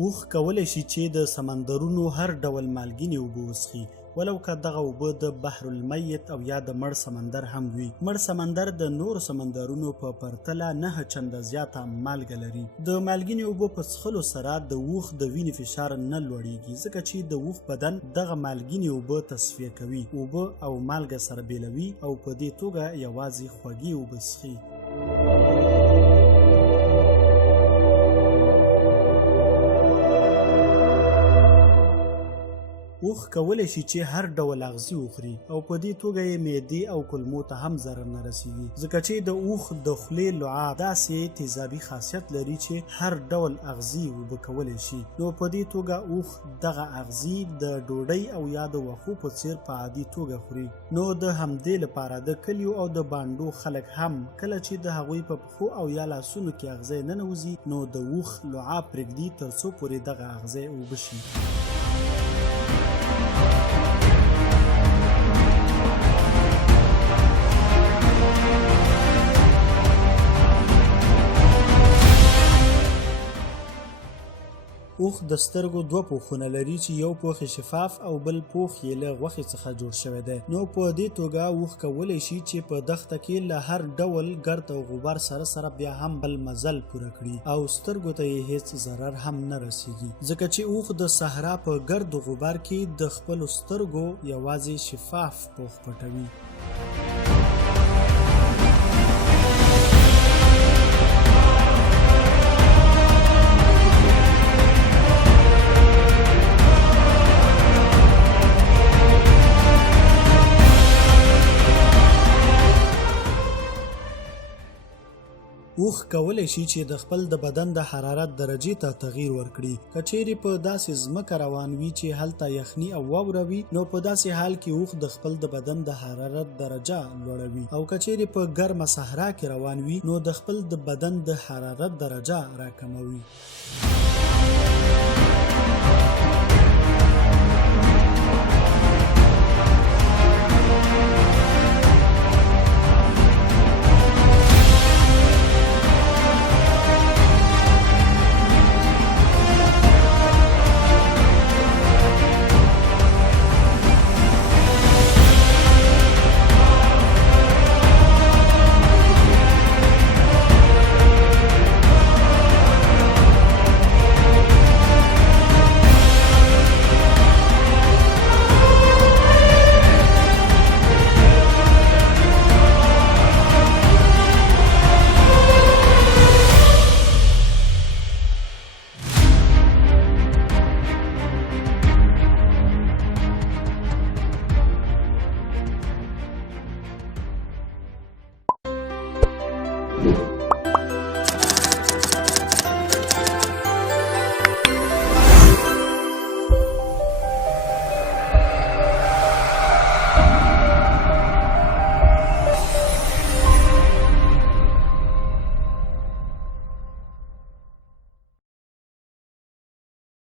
اوښ کولی شي چې د سمندرونو هر ډول مالګینې اوبه وڅښي، ولو که دغه اوبه د بحر المیت او یا د مړ سمندر هم وي. مړ سمندر د نورو سمندرونو په پرتله 9 چنده زیاته مالګه لري. د مالګینې اوبو په څښلو سره د اوښ د وینې فشار نه لوړیږي، ځکه چې د اوښ بدن دغه مالګینې اوبه تصفیه کوي، اوبه او مالګه سره بیلوي او په دې توګه یوازې خوږې اوبه څښي. اوښ کولی شي چې هر ډول اغذي وخوري او په دې توګه یې معدې او کولمو ته هم ضرر نه رسیږي، ځکه چې د اوښ د خولې لعاب داسې تیزابي خاصیت لري چې هر ډول اغذي اوبه کولی شي. نو په دې توګه اوښ دغه اغذي د ډوډۍ او یا د وښو په څیر په عادي توګه خوري. نو د همدې لپاره د کلیو او د بانډو خلک هم کله چې د هغوی په پښو او یا لاسونو کې اغذی ننوځي، نو د اوښ لعاب پرېږدي ترڅو پورې دغه اغذی اوبه شي. اوښ د سترګو 2 پوښونه لري چې یو پوښ شفاف او بل پوښ یې له غوښې څخه جوړ شوی دی. نو په دې توګه اوښ کولی شي چې په دښته کې له هر ډول ګرد او غبار سره بیا هم بل مزل پوره کړي او سترګو ته یې هیڅ ضرر هم نه رسیږي، ځکه چې اوښ د صحرا په ګرد و غبار کې د خپلو سترګو یوازې شفاف پوښ پټوي. اوښ کولی شي چې د خپل د بدن د حرارت درجې ته تغییر ورکړي. که چیرې په داسې ځمکه روان وي چې هلته یخني او واوره وي، نو په داسې حال کې اوښ د خپل د بدن د حرارت درجه لوړوي، او که چیرې په ګرمه صحرا کې روان وي، نو د خپل د بدن د حرارت درجه راکموي.